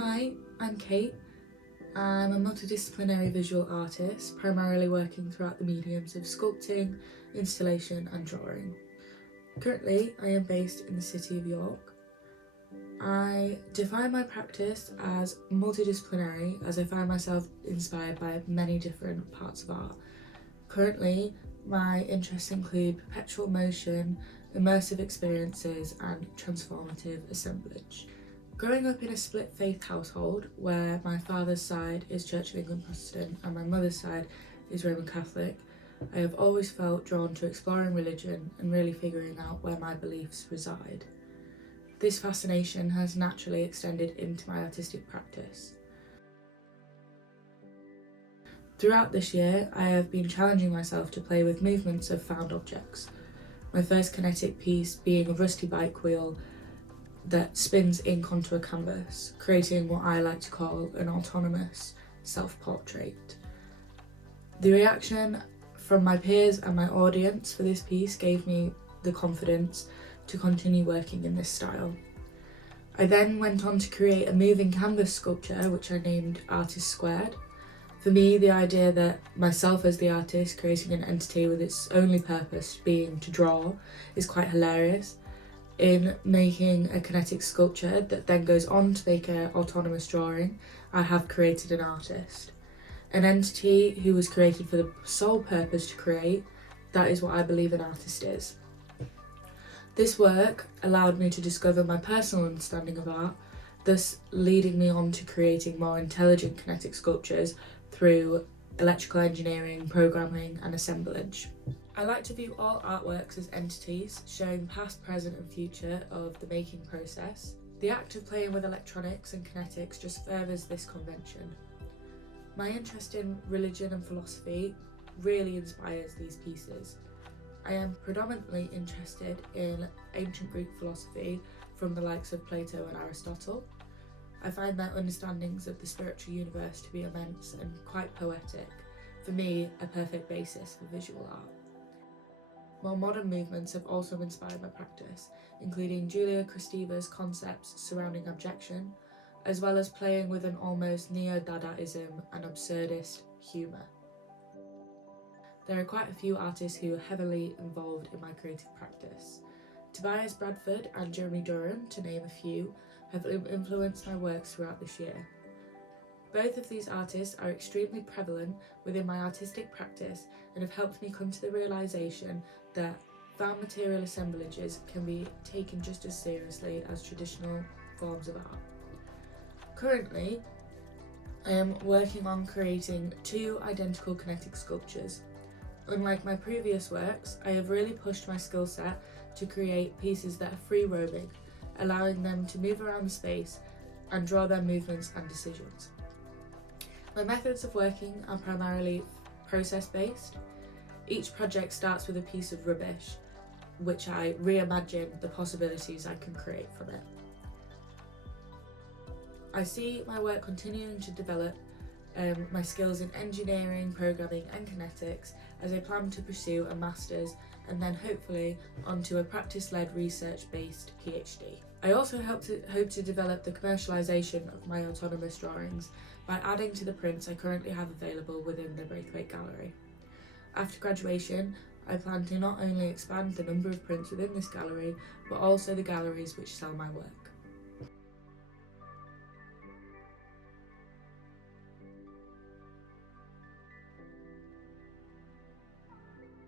Hi, I'm Kate. I'm a multidisciplinary visual artist, primarily working throughout the mediums of sculpting, installation and drawing. Currently, I am based in the city of York. I define my practice as multidisciplinary as I find myself inspired by many different parts of art. Currently, my interests include perpetual motion, immersive experiences and transformative assemblage. Growing up in a split faith household where my father's side is Church of England Protestant and my mother's side is Roman Catholic, I have always felt drawn to exploring religion and really figuring out where my beliefs reside. This fascination has naturally extended into my artistic practice. Throughout this year, I have been challenging myself to play with movements of found objects. My first kinetic piece being a rusty bike wheel that spins ink onto a canvas, creating what I like to call an autonomous self-portrait. The reaction from my peers and my audience for this piece gave me the confidence to continue working in this style. I then went on to create a moving canvas sculpture which I named Artist Squared. For me, the idea that myself as the artist creating an entity with its only purpose being to draw is quite hilarious. In making a kinetic sculpture that then goes on to make an autonomous drawing, I have created an artist. An entity who was created for the sole purpose to create, that is what I believe an artist is. This work allowed me to discover my personal understanding of art, thus leading me on to creating more intelligent kinetic sculptures through electrical engineering, programming and assemblage. I like to view all artworks as entities, showing past, present and future of the making process. The act of playing with electronics and kinetics just furthers this convention. My interest in religion and philosophy really inspires these pieces. I am predominantly interested in ancient Greek philosophy from the likes of Plato and Aristotle. I find their understandings of the spiritual universe to be immense and quite poetic, for me a perfect basis for visual art. More modern movements have also inspired my practice, including Julia Kristeva's concepts surrounding abjection, as well as playing with an almost neo-Dadaism and absurdist humour. There are quite a few artists who are heavily involved in my creative practice. Tobias Bradford and Jeremy Duran, to name a few, have influenced my works throughout this year. Both of these artists are extremely prevalent within my artistic practice and have helped me come to the realisation that found material assemblages can be taken just as seriously as traditional forms of art. Currently, I am working on creating 2 identical kinetic sculptures. Unlike my previous works, I have really pushed my skill set to create pieces that are free roaming, allowing them to move around the space and draw their movements and decisions. My methods of working are primarily process-based. Each project starts with a piece of rubbish, which I reimagine the possibilities I can create from it. I see my work continuing to develop my skills in engineering, programming and kinetics as I plan to pursue a master's and then hopefully onto a practice-led research-based PhD. I also hope to develop the commercialisation of my autonomous drawings by adding to the prints I currently have available within the Braithwaite Gallery. After graduation, I plan to not only expand the number of prints within this gallery, but also the galleries which sell my work.